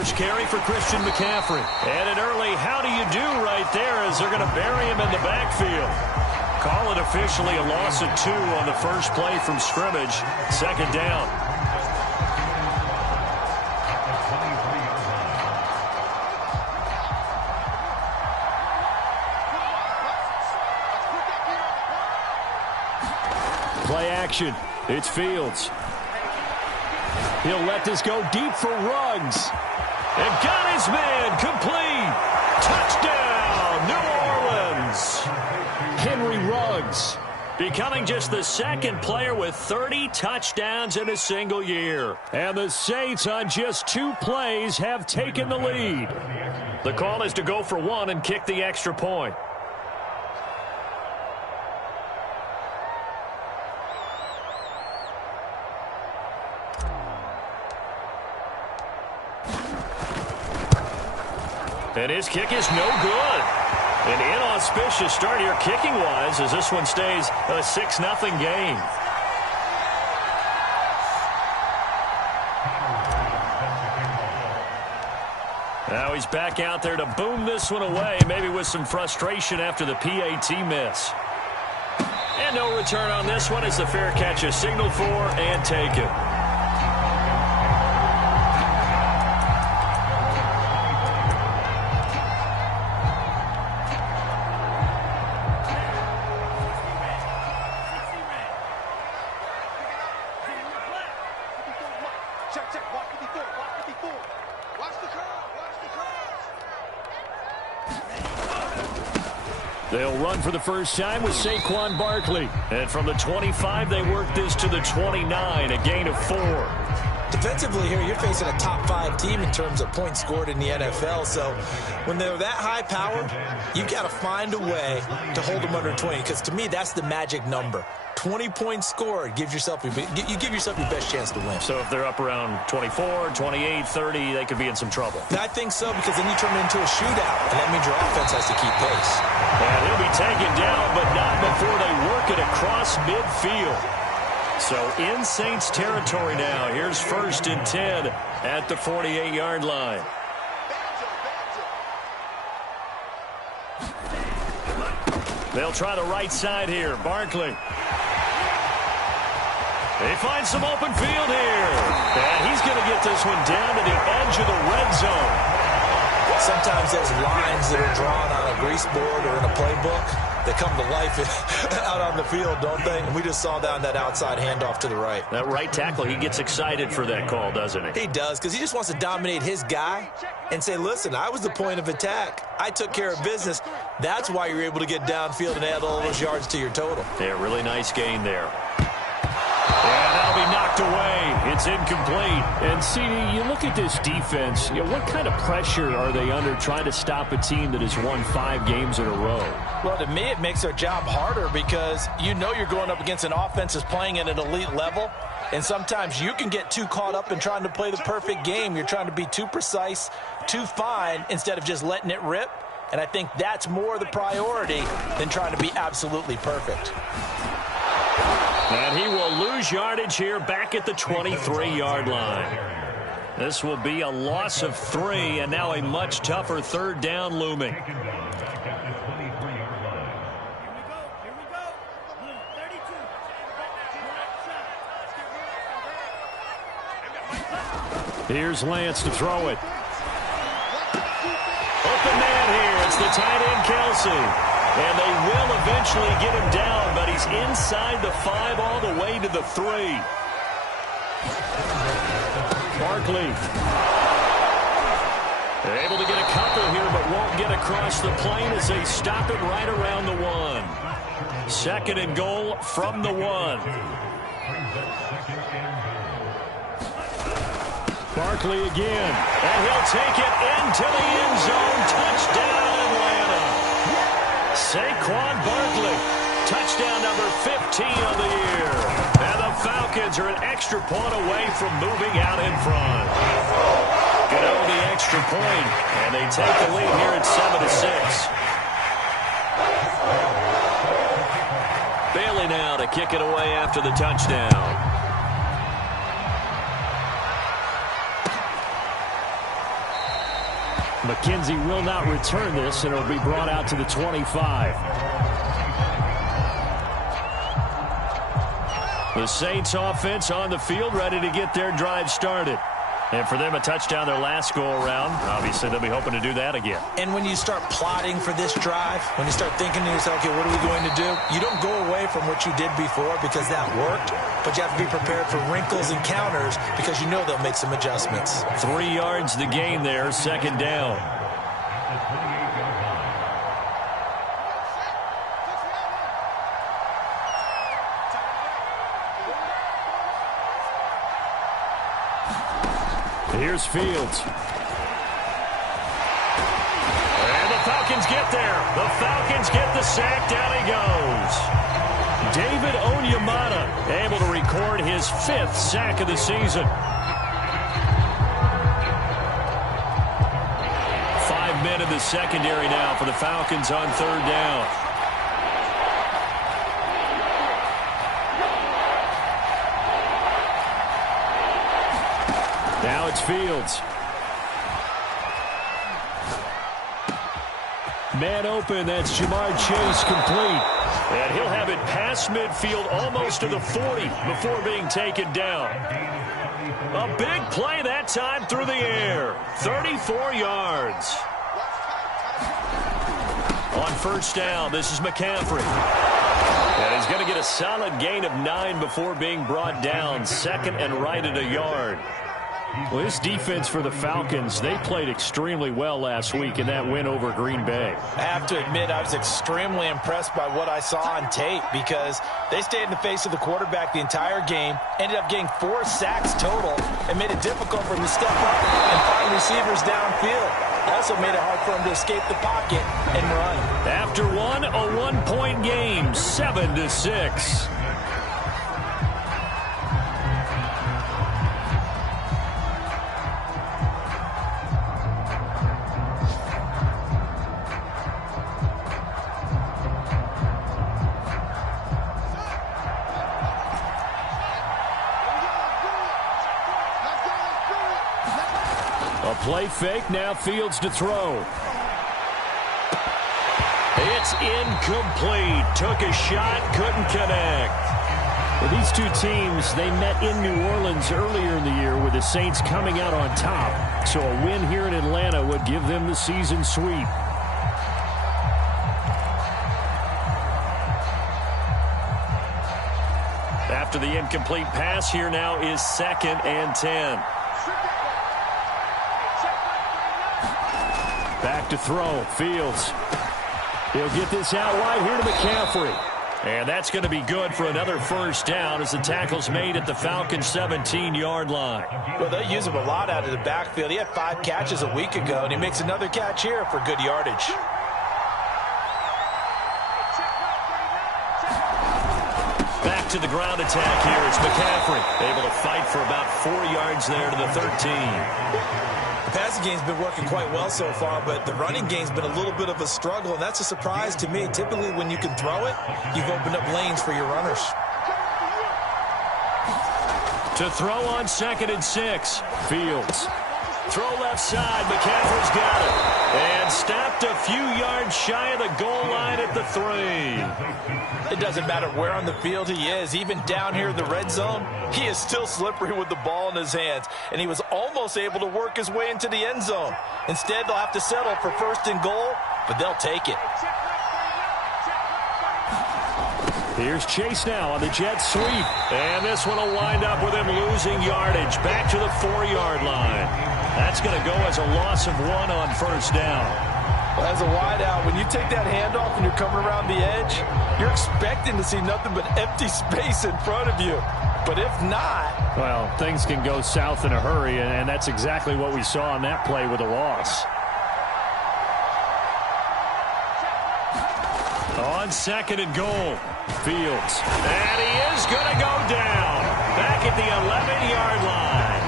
first carry for Christian McCaffrey. And an early how do you do right there as they're going to bury him in the backfield. Call it officially a loss of 2 on the first play from scrimmage. Second down. Play action. It's Fields. He'll let this go deep for Ruggs. And got his man complete. Touchdown, New Orleans. Henry Ruggs becoming just the second player with 30 touchdowns in a single year. And the Saints on just 2 plays have taken the lead. The call is to go for 1 and kick the extra point. And his kick is no good. An inauspicious start here kicking-wise as this one stays a 6-0 game. Now he's back out there to boom this one away, maybe with some frustration after the PAT miss. And no return on this one as the fair catch is signaled for and taken. They'll run for the first time with Saquon Barkley. And from the 25, they work this to the 29, a gain of 4. Defensively here, you're facing a top 5 team in terms of points scored in the NFL. So when they're that high powered, you've got to find a way to hold them under 20. Because to me, that's the magic number. 20 points scored gives yourself you give yourself your best chance to win. So if they're up around 24, 28, 30, they could be in some trouble. I think so, because then you turn it into a shootout, and that means your offense has to keep pace. And he'll be taken down, but not before they work it across midfield. So in Saints territory now. Here's 1st and 10 at the 48-yard line. They'll try the right side here. Barkley. They find some open field here. And he's going to get this one down to the edge of the red zone. Sometimes there's lines that are drawn on a grease board or in a playbook. They come to life out on the field, don't they? And we just saw that on that outside handoff to the right. That right tackle, he gets excited for that call, doesn't he? He does, because he just wants to dominate his guy and say, listen, I was the point of attack. I took care of business. That's why you're able to get downfield and add all those yards to your total. Yeah, really nice gain there. And that'll be knocked away. It's incomplete. And, CD, you look at this defense, what kind of pressure are they under trying to stop a team that has won 5 games in a row? Well, to me, it makes their job harder because you know you're going up against an offense that's playing at an elite level. And sometimes you can get too caught up in trying to play the perfect game. You're trying to be too precise, too fine, instead of just letting it rip. And I think that's more the priority than trying to be absolutely perfect. And he will lose yardage here back at the 23-yard line. This will be a loss of 3, and now a much tougher 3rd down looming. Here's Lance to throw it. Open man here. It's the tight end, Kelsey. And they will eventually get him down, but he's inside the 5 all the way to the 3. Barkley. They're able to get a couple here, but won't get across the plane as they stop it right around the 1. 2nd and goal from the 1. Barkley again. And he'll take it into the end zone. Touchdown, Atlanta. Saquon Barkley. Touchdown number 15 of the year. And the Falcons are an extra point away from moving out in front. Get over the extra point, and they take the lead here at 7-6. Bailey now to kick it away after the touchdown. McKenzie will not return this, and it'll be brought out to the 25. The Saints offense on the field, ready to get their drive started. And for them, a touchdown their last go-around. Obviously, they'll be hoping to do that again. And when you start plotting for this drive, when you start thinking to yourself, okay, what are we going to do? You don't go away from what you did before because that worked, but you have to be prepared for wrinkles and counters because you know they'll make some adjustments. 3 yards the gain there, second down. Here's Fields. And the Falcons get there. The Falcons get the sack. Down he goes. David Onyemata able to record his 5th sack of the season. 5 men in the secondary now for the Falcons on 3rd down. Now it's Fields. Man open, that's Jamar Chase complete. And he'll have it past midfield almost to the 40 before being taken down. A big play that time through the air. 34 yards. On 1st down, this is McCaffrey. And he's going to get a solid gain of 9 before being brought down. 2nd and right at a yard. Well, this defense for the Falcons, they played extremely well last week in that win over Green Bay. I have to admit, I was extremely impressed by what I saw on tape because they stayed in the face of the quarterback the entire game, ended up getting 4 sacks total, and made it difficult for him to step up and find receivers downfield. Also made it hard for him to escape the pocket and run. After one, a 1-point game, 7-6. Play fake, now Fields to throw. It's incomplete. Took a shot, couldn't connect. Well, these two teams, they met in New Orleans earlier in the year with the Saints coming out on top. So a win here in Atlanta would give them the season sweep. After the incomplete pass, here now is 2nd and 10. Back to throw, Fields. He'll get this out wide here to McCaffrey. And that's going to be good for another 1st down as the tackle's made at the Falcons' 17-yard line. Well, they use him a lot out of the backfield. He had 5 catches a week ago, and he makes another catch here for good yardage. Back to the ground attack here. It's McCaffrey able to fight for about 4 yards there to the 13. The passing game's been working quite well so far, but the running game's been a little bit of a struggle, and that's a surprise to me. Typically, when you can throw it, you've opened up lanes for your runners. To throw on 2nd and 6. Fields. Throw left side. McCaffrey's got it. And stopped a few yards shy of the goal line at the 3. It doesn't matter where on the field he is. Even down here in the red zone, he is still slippery with the ball in his hands. And he was almost able to work his way into the end zone. Instead, they'll have to settle for 1st and goal, but they'll take it. Here's Chase now on the jet sweep. And this one will wind up with him losing yardage. Back to the 4-yard line. That's going to go as a loss of 1 on 1st down. Well, as a wideout, when you take that handoff and you're coming around the edge, you're expecting to see nothing but empty space in front of you. But if not... Well, things can go south in a hurry, and that's exactly what we saw on that play with a loss. On 2nd and goal, Fields. And he is going to go down. Back at the 11-yard line.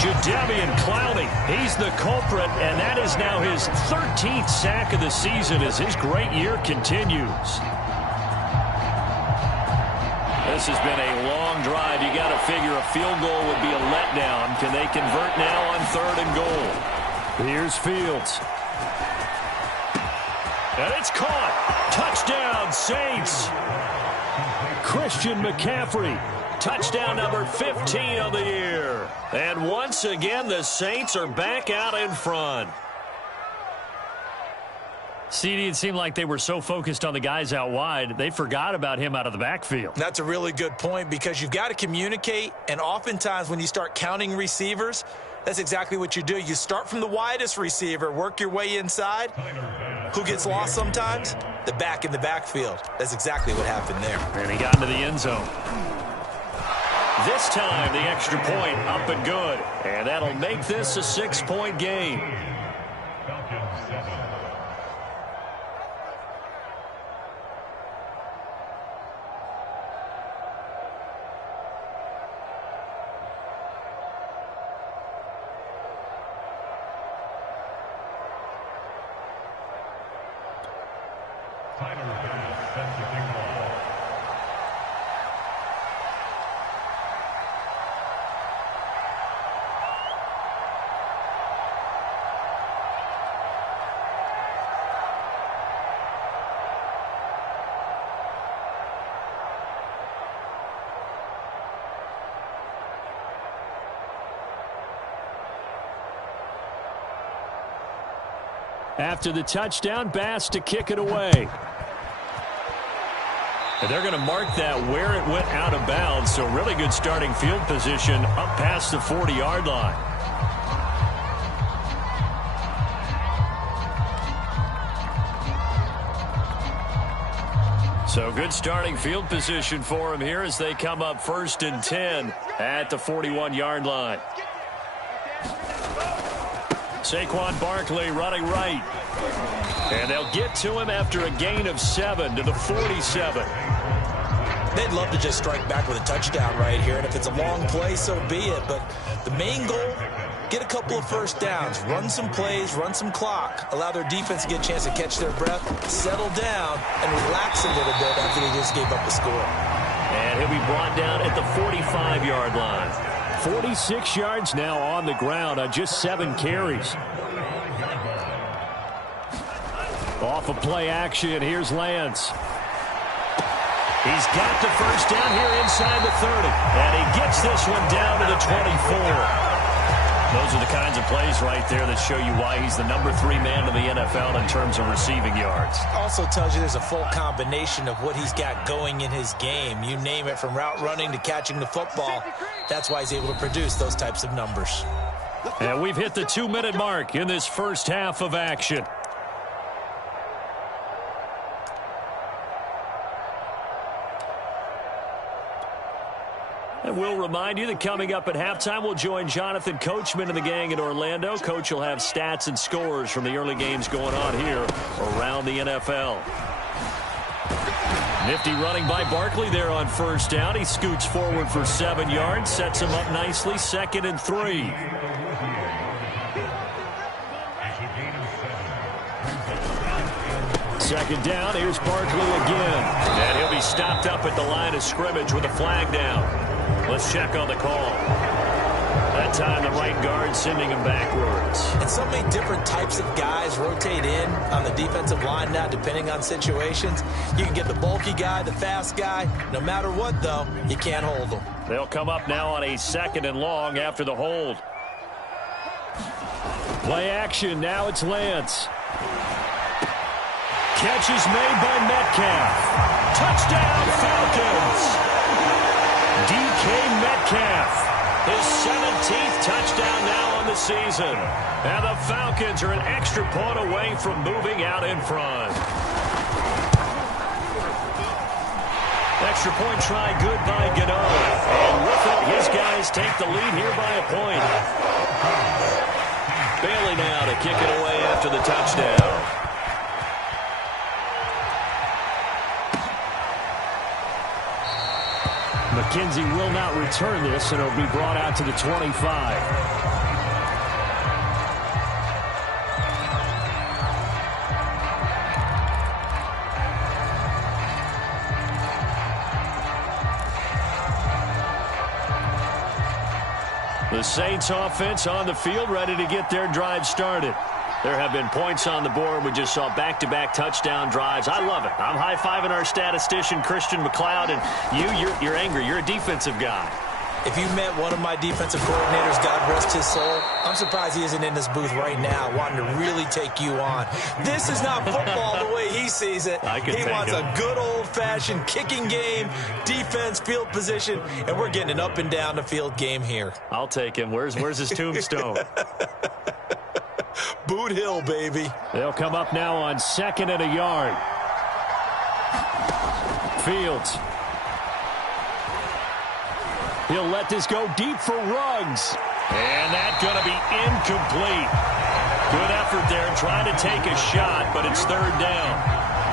Jadeveon Clowney, he's the culprit, and that is now his 13th sack of the season as his great year continues. This has been a long drive. You got to figure a field goal would be a letdown. Can they convert now on 3rd and goal? Here's Fields. And it's caught. Touchdown, Saints. Christian McCaffrey. Touchdown number 15 of the year. And once again, the Saints are back out in front. CD, it seemed like they were so focused on the guys out wide, they forgot about him out of the backfield. That's a really good point because you've got to communicate, and oftentimes when you start counting receivers, that's exactly what you do. You start from the widest receiver, work your way inside. Who gets lost sometimes? The back in the backfield. That's exactly what happened there. And he got into the end zone. This time, the extra point up and good. And that'll make this a 6-point game. After the touchdown, Bass to kick it away. And they're going to mark that where it went out of bounds, so really good starting field position up past the 40-yard line. So good starting field position for him here as they come up 1st and 10 at the 41-yard line. Saquon Barkley running right. And they'll get to him after a gain of 7 to the 47. They'd love to just strike back with a touchdown right here, and if it's a long play, so be it. But the main goal, get a couple of first downs, run some plays, run some clock, allow their defense to get a chance to catch their breath, settle down, and relax a little bit after they just gave up the score. And he'll be brought down at the 45-yard line. 46 yards now on the ground on just 7 carries. Off of play action, here's Lance. He's got the first down here inside the 30. And he gets this one down to the 24. Those are the kinds of plays right there that show you why he's the number 3 man in the NFL in terms of receiving yards. Also tells you there's a full combination of what he's got going in his game. You name it, from route running to catching the football. That's why he's able to produce those types of numbers. And we've hit the 2-minute mark in this first half of action. And we'll remind you that coming up at halftime, we'll join Jonathan Coachman and the gang in Orlando. Coach will have stats and scores from the early games going on here around the NFL. Nifty running by Barkley there on first down. He scoots forward for 7 yards, sets him up nicely, 2nd and 3. Second down, here's Barkley again. And he'll be stopped up at the line of scrimmage with a flag down. Let's check on the call. That time the right guard sending him backwards. And so many different types of guys rotate in on the defensive line now, depending on situations. You can get the bulky guy, the fast guy. No matter what, though, you can't hold them. They'll come up now on a 2nd and long after the hold. Play action, now it's Lance. Catch is made by Metcalf. Touchdown, Falcons. DK Metcalf. His 17th touchdown now on the season. And the Falcons are an extra point away from moving out in front. Extra point try good by Gano. And with it, his guys take the lead here by a point. Bailey now to kick it away after the touchdown. McKenzie will not return this, and it'll be brought out to the 25. The Saints offense on the field, ready to get their drive started. There have been points on the board. We just saw back-to-back touchdown drives. I love it. I'm high-fiving our statistician, Christian McLeod, and you're angry. You're a defensive guy. If you met one of my defensive coordinators, God rest his soul, I'm surprised he isn't in this booth right now wanting to really take you on. This is not football the way he sees it. He wants a good old-fashioned kicking game, defense, field position, and we're getting an up-and-down-the-field game here. I'll take him. Where's his tombstone? Boot Hill, baby. They'll come up now on 2nd and a yard. Fields. He'll let this go deep for Ruggs. And that's going to be incomplete. Good effort there trying to take a shot, but it's 3rd down.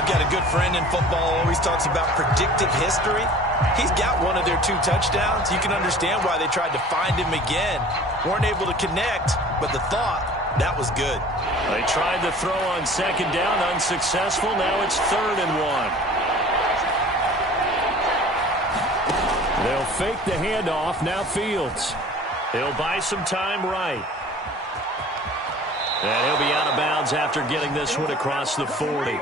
I've got a good friend in football, always talks about predictive history. He's got one of their 2 touchdowns. You can understand why they tried to find him again. Weren't able to connect, but the thought, that was good. They tried to throw on 2nd down, unsuccessful. Now it's 3rd and 1. They'll fake the handoff. Now Fields. He'll buy some time right. And he'll be out of bounds after getting this one across the 40.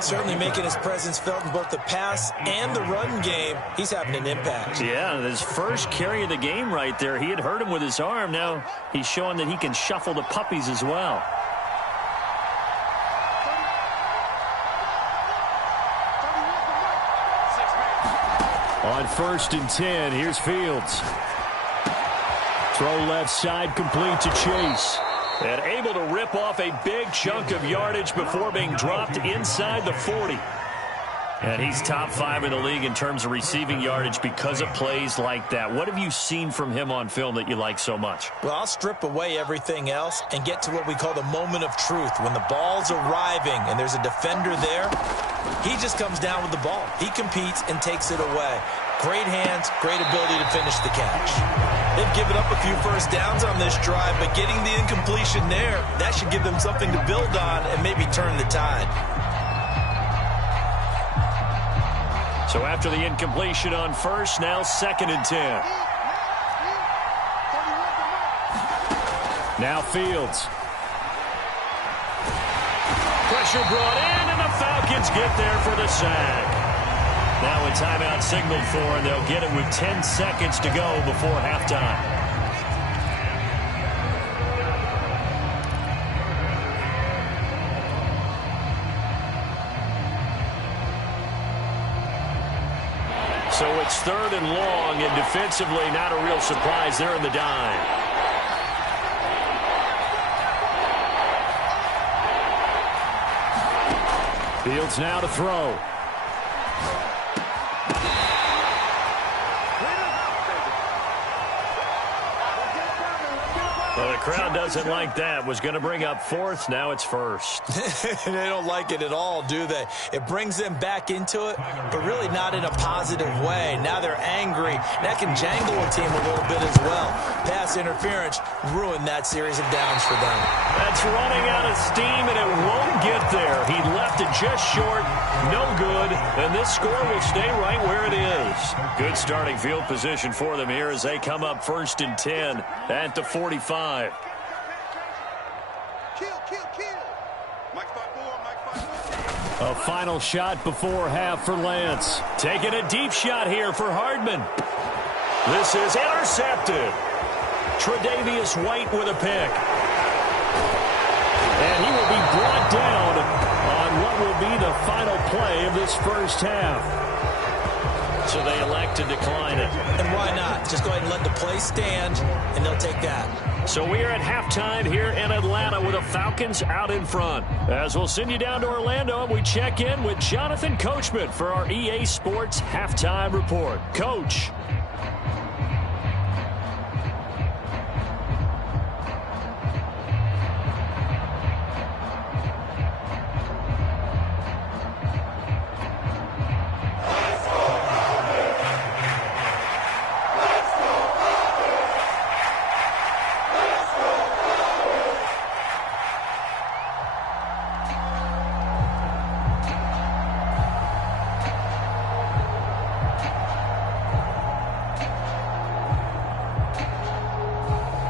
Certainly making his presence felt in both the pass and the run game. He's having an impact. Yeah, his first carry of the game right there. He had hurt him with his arm. Now he's showing that he can shuffle the puppies as well. On 1st and 10, here's Fields. Throw left side, complete to Chase. And able to rip off a big chunk of yardage before being dropped inside the 40. And he's top 5 in the league in terms of receiving yardage because of plays like that. What have you seen from him on film that you like so much? Well, I'll strip away everything else and get to what we call the moment of truth. When the ball's arriving and there's a defender there, he just comes down with the ball. He competes and takes it away. Great hands, great ability to finish the catch. They've given up a few first downs on this drive, but getting the incompletion there, that should give them something to build on and maybe turn the tide. So after the incompletion on 1st, now 2nd and 10. Now Fields. Pressure brought in, and the Falcons get there for the sack. Now a timeout signaled for, and they'll get it with 10 seconds to go before halftime. So it's 3rd and long, and defensively not a real surprise there in the dime. Fields now to throw. Well, the crowd doesn't like that. Was going to bring up 4th. Now it's 1st. They don't like it at all, do they? It brings them back into it, but really not in a positive way. Now they're angry. That can jangle a team a little bit as well. Pass interference ruined that series of downs for them. That's running out of steam, and it won't get there. He left it just short. No good. And this score will stay right where it is. Good starting field position for them here as they come up 1st and 10 at the 45. A final shot before half for Lance. Taking a deep shot here for Hardman. This is intercepted. Tre'Davious White with a pick. And he will be brought down on what will be the final play of this first half. So they elect to decline it. And why not? Just go ahead and let the play stand, and they'll take that. So we are at halftime here in Atlanta with the Falcons out in front. As we'll send you down to Orlando, we check in with Jonathan Coachman for our EA Sports Halftime Report. Coach.